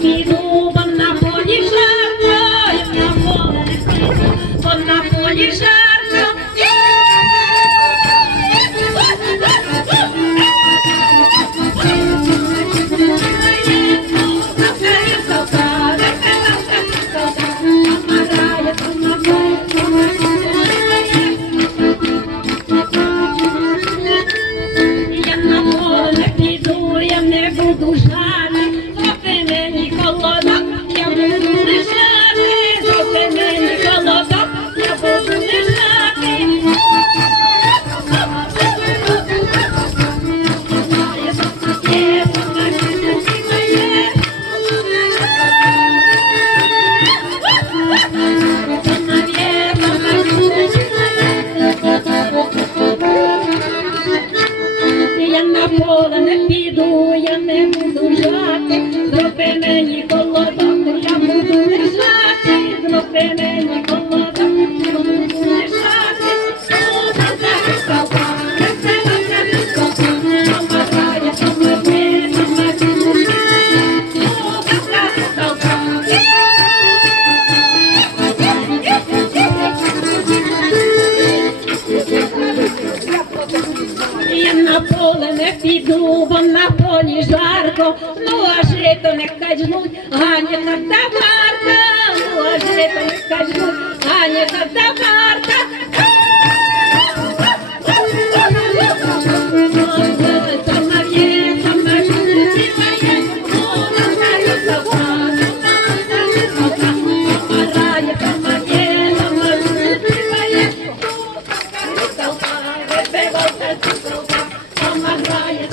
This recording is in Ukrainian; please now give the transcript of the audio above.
Вона поліжа, вона поліжа. я на поле не піду, я не буду жати, зроби мені. зубом на полі жарко, ну аж літо не качнуть, Ганя когда варта, ну аж літо не качнуть, Ганя когда варта. Мама грає,